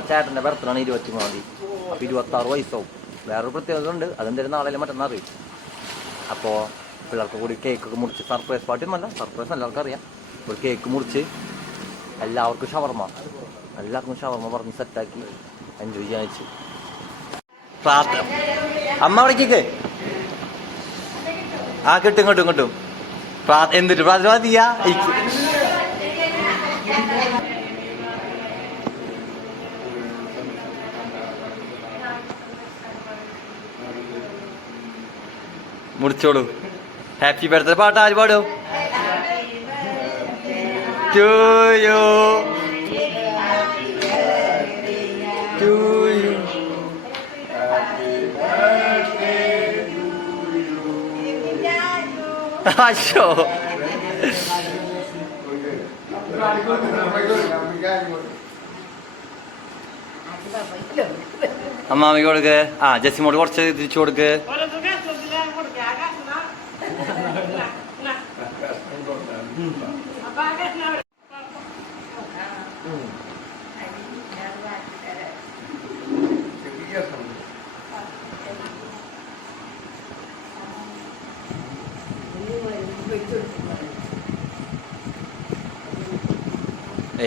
ചേട്ടന്റെ ബർത്ത്ഡാണ് ഇരുപത്തി മൂന്നാം തീയതി. അപ്പോൾ ഇരുപത്തി ആറ് വയസ്സാവും. വേറൊരു പ്രത്യേകത ഉണ്ട് അതെന്തായാലും നാളെ മറ്റന്നാൾ അറിയും. അപ്പോൾ പിള്ളേർക്ക് കൂടി കേക്കൊക്കെ മുറിച്ച് സർപ്രൈസ് പാർട്ടി ഒന്നല്ല സർപ്രൈസ് എല്ലാവർക്കും അറിയാം. ഒരു കേക്ക് മുറിച്ച് എല്ലാവർക്കും ഷവർമ. എല്ലാവർക്കും ഷവർമ്മ പറഞ്ഞ് സെറ്റാക്കി എൻജോയ് ചെയ്യാൻ വെച്ച്. പ്രാർത്ഥന. അമ്മ അവിടേക്ക് ആ കിട്ടും കിട്ടും കിട്ടും. എന്തിട്ട് പ്രാർത്ഥന മതിയാ മുറിച്ചോളൂ. ഹാപ്പി ബർത്ത്ഡേ പാട്ട് ആര് പാടും? ടു അശോ. അമ്മാമിക്ക് കൊടുക്ക്. ആ ജസ്സിമോട് കുറച്ച് തിരിച്ചു കൊടുക്ക്.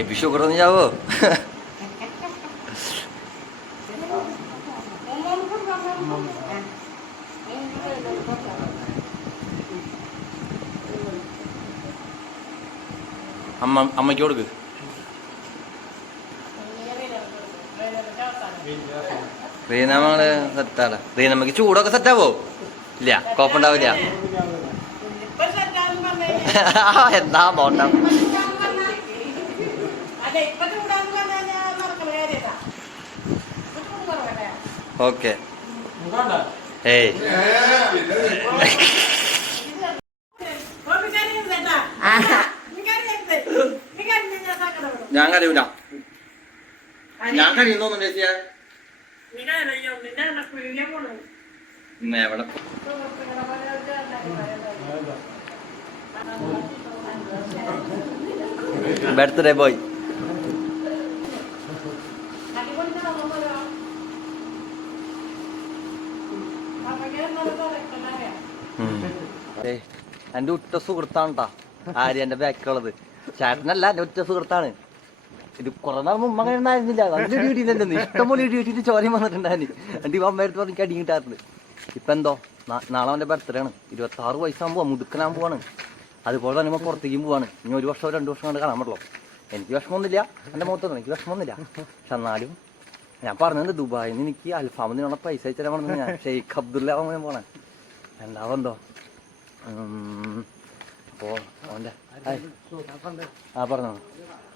ബിഷു കുറഞ്ഞു ചാവോ അമ്മ അമ്മയ്ക്ക് കൊടുക്ക് റീനമ്മൾ സെറ്റാണ് റീനമ്മക്ക് ചൂടൊക്കെ സെറ്റാവോ ഇല്ല കുഴപ്പമുണ്ടാവില്ല എന്താ മോട്ടം ഓക്കെ. ഏയ്. ഞാൻ കരയൂല. ഞാൻ ചേച്ചിയെ? എവിടെ? ബർത്ത്ഡേ ബോയ് എന്റെ ഉറ്റ സുഹൃത്താണ് ആര്യ എന്റെ ബാക്കിലുള്ളത്? ചേട്ടനല്ല എന്റെ ഉറ്റ സുഹൃത്താണ്. ഇത് കുറെ നാൾ മുമ്പ് അങ്ങനെ ഉണ്ടായിരുന്നില്ല നല്ല ഇടി കിട്ടിയില്ലെന്ന് ഇഷ്ടം പോലെ ഇടി കിട്ടിയിട്ട് ചോരയും വന്നിട്ടുണ്ടായിരുന്നു എന്റെ അമ്മയടുത്ത് പറഞ്ഞ് അടി കിട്ടാറുണ്ട്. ഇപ്പൊ എന്തോ? നാളെ അവന്റെ ബർത്ത്ഡേ ആണ്. ഇരുപത്തി ആറ് വയസ്സാകുമ്പോ മുതുക്കനാൻ പോവാണ്. അതുപോലെ തന്നെ പുറത്തേക്കും പോവാണ്. ഇനി ഒരു വർഷമോ രണ്ടു വർഷം കൊണ്ട് കാണാൻ പറ്റുള്ളൂ എനിക്ക് വിഷമമൊന്നുമില്ല. എന്റെ മുഖത്തൊന്നും എനിക്ക് വിഷമമൊന്നുമില്ല. പക്ഷെ എന്നാലും ഞാൻ പറഞ്ഞത് ദുബായിൽ എനിക്ക് അൽഫാമിനുള്ള പൈസ അയച്ചാൽ ഞാൻ. ഷെയ്ഖ് ഞാൻ പോണേ. എന്താവെന്തോ അപ്പോ അവന്റെ ഹായ്. ആ പറഞ്ഞോ.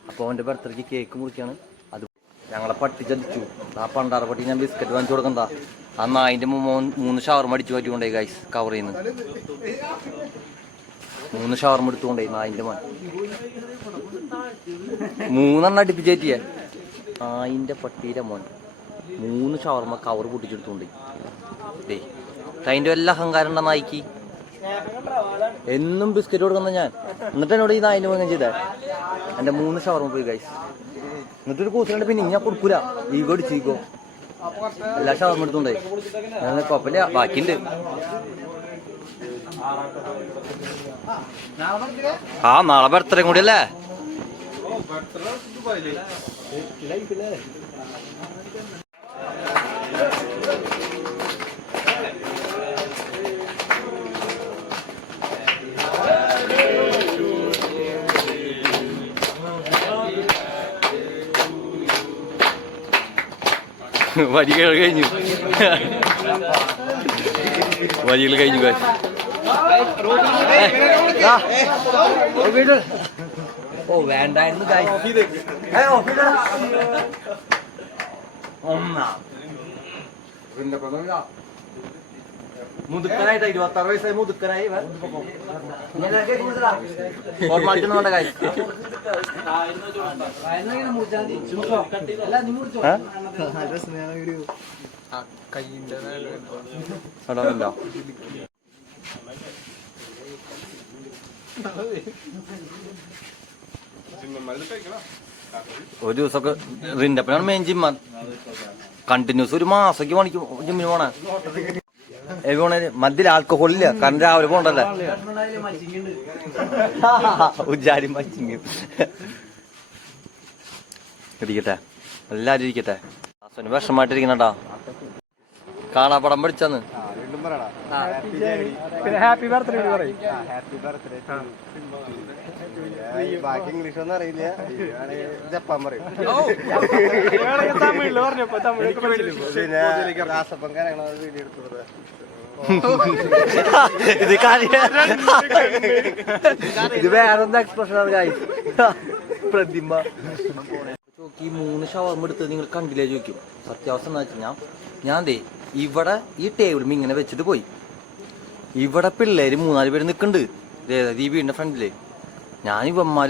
അപ്പോൾ അവന്റെ ബർത്ത്ഡേക്ക് കേക്ക് മുറിക്കാണ്. അത് ഞങ്ങളെ പട്ടി ചതിച്ചു ആ പണ്ടാറ പട്ടി ഞാൻ ബിസ്ക്കറ്റ് വാങ്ങിച്ചു കൊടുക്കണ്ട. ആ നായിന്റെ മോൻ മൂന്ന് ഷവർമ അടിച്ചു പറ്റിക്കൊണ്ടേ കൊണ്ടേ ഗൈസ് കവർ ചെയ്യുന്നു മൂന്ന് ഷവർമ എടുത്തുകൊണ്ടേ നായിന്റെ മോൻ. മൂന്നെണ്ണം അടിപ്പിച്ചേറ്റിയ നായിന്റെ പട്ടിയുടെ മോൻ. മൂന്ന് ഷവർമ കവർ പൊട്ടിച്ചെടുത്തുകൊണ്ടേ. അതിന്റെ എല്ലാ അഹങ്കാരം ഉണ്ട നായിക്ക്? എന്നും ബിസ്ക്കറ്റ് കൊടുക്കുന്ന ഞാൻ. എന്നിട്ട് എന്നോട് ഈ നായിന്റെ മുഖം ചെയ്തേ. എന്റെ മൂന്ന് ഷവർമ പോയി ഗൈസ് എന്നിട്ടൊരു കൂസിലുണ്ട് പിന്നെ ഞാൻ കൊടുക്കൂല. ഈഗോ അടിച്ച് ഈഗോ എല്ലാ ഷവർമ എടുത്തുണ്ടേ ഞാൻ കുഴപ്പമില്ല ബാക്കിയുണ്ട്. ആ നാളെ ബർത്ത്ഡേ കൂടി അല്ലേ? വരികൾ കഴിഞ്ഞു വരികൾ കഴിഞ്ഞു ദാ, ഓ വേണ്ടായിരുന്നു. ഒന്നാ. മുതുക്കനായിട്ട് ഇരുപത്തി ആറ് വയസ്സായി മുതുക്കനായി ഇല്ല. ഒരു ദിവസമൊക്കെ റിന്റെ അപ്പനാണ് മെയിൻ ജിമ്മ കണ്ടിന്യൂസ് ഒരു മാസക്ക് പണിക്ക് ജിമ്മിന് പോണേ. പോണേ ആൽക്കഹോളില്ല. കാരണം രാവിലെ പോണ്ടല്ലേ ഉജാരി മച്ചിങ് ഇരിക്കട്ടെ. എല്ലാരും ഇരിക്കട്ടെ. പടം വിഷമായിട്ടിരിക്കണട്ടാ പടം പഠിച്ചന്ന്. ഹാപ്പി ബർത്ത്ഡേ ഹാപ്പി പറയും ബാക്കി ഇംഗ്ലീഷ് ഒന്നും അറിയില്ല ജപ്പാൻ പറയും. തമിഴിൽ പറഞ്ഞപ്പോ തമിഴ് പിന്നെ രാസപ്പം കാര്യങ്ങളോ വീഡിയോ എടുത്തത് ഇത് ഇത് വേറെന്താ എക്സ്പ്രഷൻ ആണ് കാര്യം പ്രതിമ. ചോക്കി മൂന്ന് ഷവർമ എടുത്തത് നിങ്ങൾ കണ്ടില്ലേ ചോദിക്കും സത്യാവസ്ഥ എന്താ വെച്ചാൽ ഞാൻ ഞാൻ ദേ ഇവിടെ ഈ ടേബിളും ഇങ്ങനെ വെച്ചിട്ട് പോയി. ഇവിടെ പിള്ളേര് മൂന്നാൽ പേര് നിൽക്കുന്നുണ്ട് ഈ വീടിന്റെ ഫ്രണ്ടിൽ ഞാൻ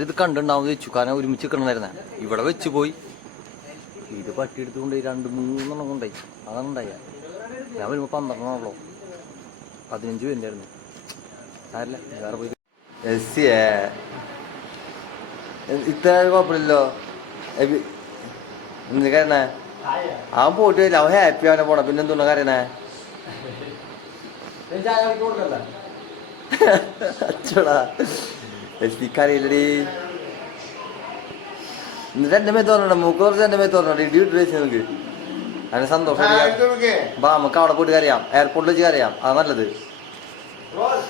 ഇത് കണ്ടിട്ടുണ്ടാവും വെച്ചു. കാരണം ഒരുമിച്ച് കിടന്നായിരുന്നേ. ഇവിടെ വെച്ച് പോയി. ഇത് പട്ടി എടുത്തുകൊണ്ട് രണ്ട് മൂന്നെണ്ണം കൊണ്ടായി അതാണ് ഉണ്ടായ. ഞാൻ വരുമ്പോ പന്ത്രണ്ടെണ്ണമുള്ളൂ പതിനഞ്ച് പേരുണ്ടായിരുന്നു. സാരല്ല വേറെ പോയി. ഇത്ര കുഴപ്പമില്ലല്ലോ. എന്ത് കാരണേ അവൻ പോയിട്ട് വരില്ല. അവൻ ഹാപ്പി അവനെ പോണ. പിന്നെ എന്തുള്ള കാരണേ അച്ചോടാ. എസ് കറിയില്ലടി എന്നിട്ട് എന്റെ മേത്ത് പറഞ്ഞോ മൂക്ക് കുറച്ച് എന്റെ മേത്ത് പറഞ്ഞോ ഇടി ഡ്രസ് നിങ്ങൾക്ക് അതിന് സന്തോഷം ബാ നമുക്ക് അവിടെ പോയിട്ട് കറിയാം എയർപോർട്ടിൽ വെച്ച് കറിയാം അത് നല്ലത്.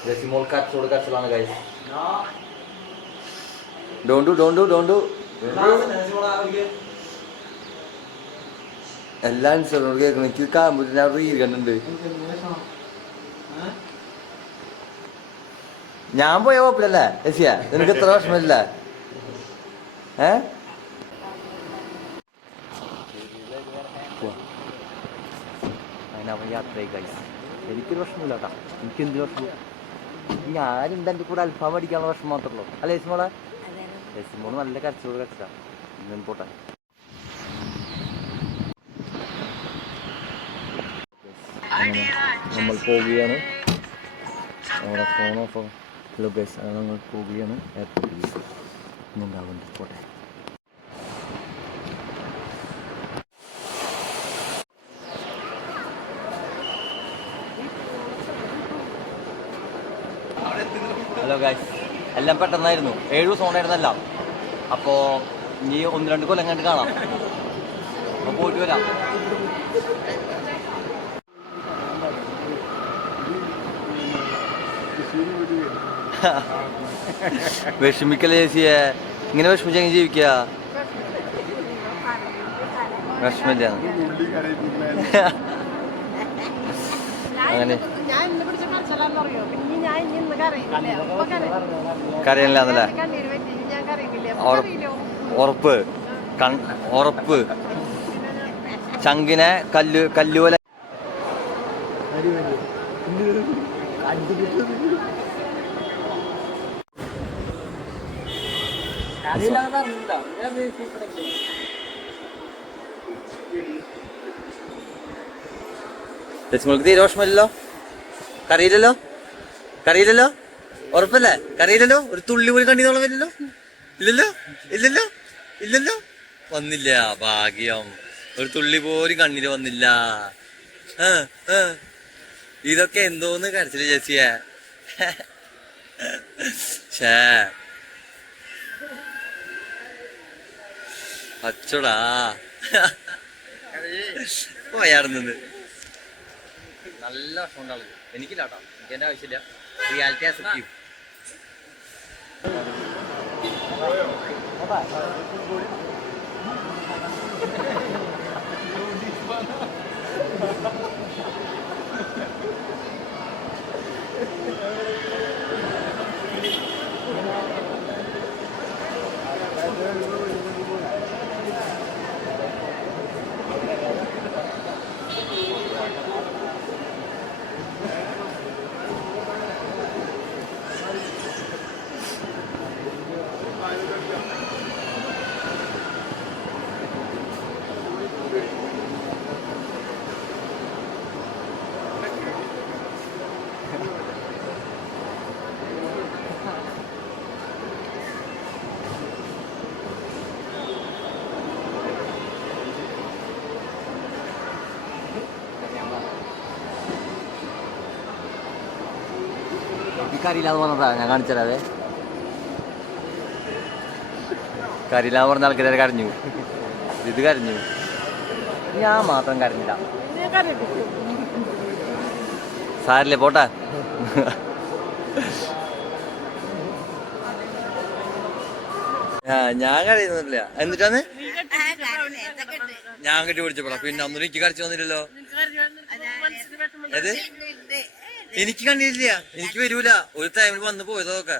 ജസിമോൾ കച്ചോട് കച്ചോളാണ് കൈ ഡോണ്ടു ഡോണ്ടു ഡോണ്ടു എല്ലാ ഇൻസ്റ്റോളോട് കേൾക്കണം എനിക്ക് കാമ്പൂരിന് ഞാൻ റീൽ കണ്ടുണ്ട് ഞാൻ പോയ കുഴപ്പമില്ലല്ലേ എസിയ നിനക്ക് ഇത്ര വിഷമില്ല ഏ? അതിനവൻ യാത്രയായി കഴിച്ചു എനിക്കൊരു വിഷമില്ല കേട്ടാ. എനിക്ക് എന്ത് വിഷമം ഞാനുണ്ട് എന്റെ കൂടെ അൽഫാം അടിക്കാനുള്ള വിഷമം മാത്രമല്ലോ ഉള്ളൂ. അല്ലേ എസിമോളെ എസിമോൾ നല്ല കരച്ചോട് കരച്ചാ ഇന്നും പോട്ടെ. നമ്മൾ പോവുകയാണ്. നമ്മുടെ ഫോൺ ഓഫ് ഹലോ ഗൈസ് അത് നമ്മൾ പോവുകയാണ്. എയർപോർട്ടിലേക്ക് ഇന്നുണ്ടാവുന്നുണ്ട് പോട്ടെ. ഹലോ ഗൈസ് എല്ലാം പെട്ടെന്നായിരുന്നു. ഏഴ് ദിവസം ഉണ്ടായിരുന്നല്ല അപ്പോൾ ഇനി ഒന്ന് രണ്ട് കൊല്ലം കണ്ട് കാണാം. അപ്പോൾ പോയിട്ട് വരാം. വിഷമിക്കല്ലേ ചേച്ചിയെ? ഇങ്ങനെ വിഷമിച്ചെങ്കിൽ ജീവിക്കുക വിഷമില്ല. ഉറപ്പ്. ഉറപ്പ്. ചങ്കിനെ കല്ല് കല്ലുപോലെ രശ്മികൾക്ക് തീരെ കറിയില്ലല്ലോ? കറിയില്ലല്ലോ? ഉറപ്പല്ലേ? കറിയില്ലല്ലോ? ഒരു തുള്ളി പോലും കണ്ണീന്നോളം വരില്ലല്ലോ? ഇല്ലല്ലോ? ഇല്ലല്ലോ? ഇല്ലല്ലോ? വന്നില്ല ഭാഗ്യം. ഒരു തുള്ളി പോലും കണ്ണീര് വന്നില്ല. ഇതൊക്കെ എന്തോന്ന് കരച്ചിൽ ചേച്ചിയെ ഷേ അച്ചടാ. പോയാർന്നത് നല്ല ഭക്ഷണം എനിക്കില്ല കേട്ടോ ആവശ്യമില്ല. റിയാലിറ്റി ആസ് എനിക്കറിയില്ലാന്ന് പറഞ്ഞതാ ഞാൻ കാണിച്ചതേ കറിയില്ലാന്ന് പറഞ്ഞ ആൾക്കാരെ കരഞ്ഞു. ഇത് കരഞ്ഞു. ഞാൻ മാത്രം കരഞ്ഞില്ല. സാരില്ലേ പോട്ടെ. ഞാൻ കരയുന്നില്ല. എന്നിട്ടാണ് ഞാൻ കെട്ടി പിടിച്ചപ്പോഴാ പിന്നെ അന്നൊരു എനിക്ക് കരച്ചു വന്നില്ലല്ലോ. ഏത്? എനിക്ക് കണ്ടില്ല എനിക്ക് വരൂല. ഒരു ടൈമിൽ വന്നു പോയതൊക്കെ.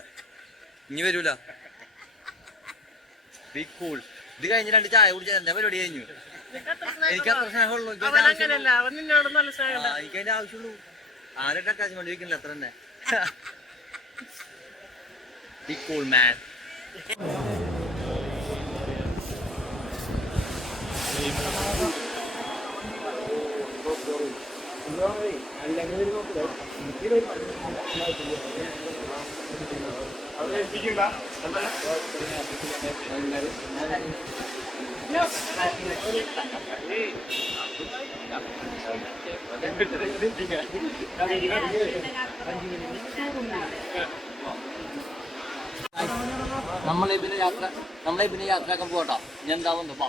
ഇനി വരൂല. ബി കൂൾ ഇത് കഴിഞ്ഞ് രണ്ട് ചായ കുടിച്ചാൽ എന്റെ പരിപാടി കഴിഞ്ഞു. എനിക്ക് അത്ര സ്നേഹമുള്ളൂ. എനിക്ക് അതിന്റെ ആവശ്യമുള്ളൂ. ആരുടെ അറ്റാച്ച്മെന്റ് ഇരിക്കുന്നില്ല അത്ര തന്നെ. ബി കൂൾ മാൻ നമ്മളെ പിന്നെ യാത്ര നമ്മളെ പിന്നെ യാത്രയാക്കാൻ പോകട്ടോ. ഞാൻ എന്താവുന്നു പാ.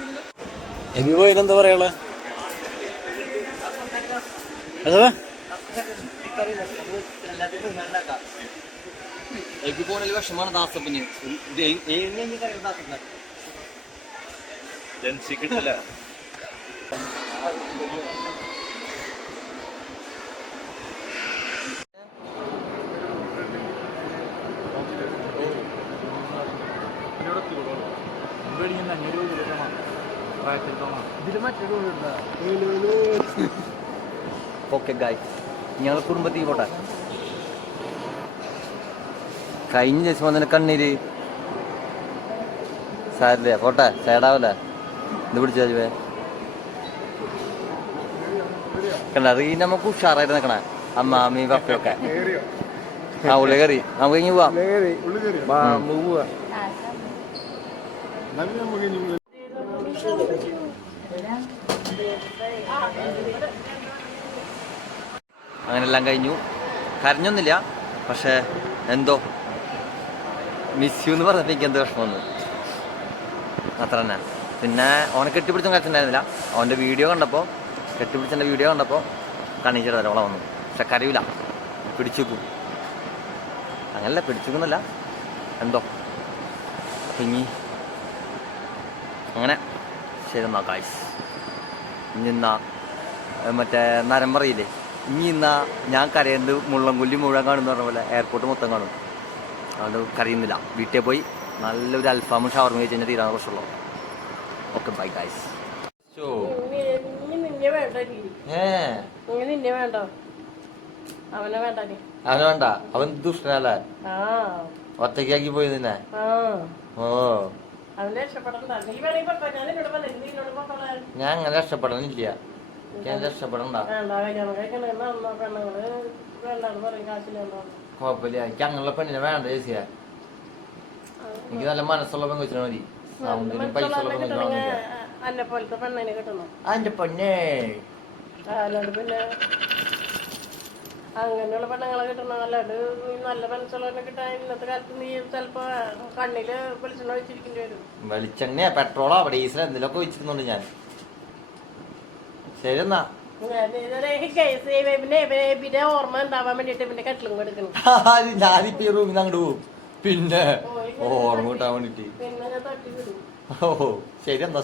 പോയി എന്താ പറയാളെ അഥവാ? എനിക്ക് പോണതിൽ വിഷമാണ് ദാസപ്പിന്. ദാസപ്പ ജൻസി കിട്ടില്ല? ഓക്കെ ഗായ് ഞങ്ങൾ കുടുംബത്തിൽ പോട്ടെ. കഴിഞ്ഞ ദിവസം വന്നതിന് കണ്ണീര്. സാരില്ലേ പോട്ടെ സൈഡാവല്ല? ഇത് പിടിച്ചാ ജുവേ. കണ്ട നമുക്ക് ഉഷാറായിട്ട് നിൽക്കണേ. അമ്മാമ്മി പപ്പയൊക്കെ. ആ ഉള്ളി കയറി നമുക്ക് ഇനി പോവാം. എല്ലാം കഴിഞ്ഞു. കരഞ്ഞൊന്നുമില്ല. പക്ഷേ എന്തോ മിസ് യു എന്ന് പറഞ്ഞപ്പോൾ എനിക്ക് എന്തോ വിഷമം അത്ര തന്നെ. പിന്നെ ഓനെ കെട്ടിപ്പിടിച്ചും കരച്ചിട്ടുണ്ടായിരുന്നില്ല അവന്റെ വീഡിയോ കണ്ടപ്പോൾ കെട്ടിപ്പിടിച്ചതിന്റെ വീഡിയോ കണ്ടപ്പോൾ കണ്ണീച്ചയുടെ വരോളം വന്നു. പക്ഷെ കരയില്ല പിടിച്ചു അങ്ങനല്ല പിടിച്ചുക്കുന്നല്ല എന്തോ. അപ്പം ഇനി അങ്ങനെ ശരി എന്നാ കായ്സ് ഇനി എന്നാ ഏഹ് മറ്റേ നരം പറയില്ലേ ഇനി ഇന്നാ ഞാൻ കരയുന്നത് മുള്ളംകൊല്ലി മുഴുവൻ കാണുന്ന പറഞ്ഞ പോലെ എയർപോർട്ട് മൊത്തം കാണും. അതുകൊണ്ട് കരയുന്നില്ല. വീട്ടിൽ പോയി നല്ലൊരു അൽഫാമും ഷവർമ കഴിച്ച് കഴിഞ്ഞാൽ തീരാൻ കുറച്ചുള്ളൂ ഓക്കെ ബൈ ഗൈസ് നിന്നെ വേണ്ട അവനെ അവൻ ദുഷ്ടനല്ലേ? ഒറ്റയ്ക്കാക്കി പോയി നിന്നെ? ഓ. ഞാൻ അങ്ങനെ പൊക്കോളാൻ ഞാൻ രക്ഷപ്പെടണ്ട കുഴപ്പമില്ല. എനിക്ക് അങ്ങനെയുള്ള പെണ്ണിനെ വേണ്ട ചേച്ചിയ. എനിക്ക് നല്ല മനസ്സുള്ള പെങ്കൊച്ചിനെ മതി. സൗന്ദര്യം പൈസ ഉള്ള പെങ്കൊച്ചിനെ അതിന്റെ പെണ്ണേ പിന്നെ അങ്ങനെയുള്ള പെണ്ണുങ്ങളെ കിട്ടണം അല്ലാണ്ട് ഈ നല്ല മനസ്സുള്ളവനെ കിട്ടാൻ ഇന്നത്തെ കാലത്ത് നീ ചിലപ്പോ കണ്ണിൽ വെളിച്ചെണ്ണ വെച്ചിരിക്കേണ്ടി വരും. വെളിച്ചെണ്ണ പെട്രോളോ ഡീസൽ എന്തെങ്കിലുമൊക്കെ വെച്ചിരുന്നുണ്ട് ഞാൻ. ശരി എന്നാ. ഞാൻ ഇതൊരു കേസ് പിന്നെ പിന്നെ ഓർമ്മ ഉണ്ടാവാൻ വേണ്ടിട്ട് പിന്നെ കട്ടിലും കൊടുക്കണം ഞാനിപ്പോ ഈ റൂമിൽ അങ്ങോട്ട് പോകും പിന്നെ ഓർമ്മ കിട്ടാൻ വേണ്ടിട്ട് ഓ ശരി എന്നാ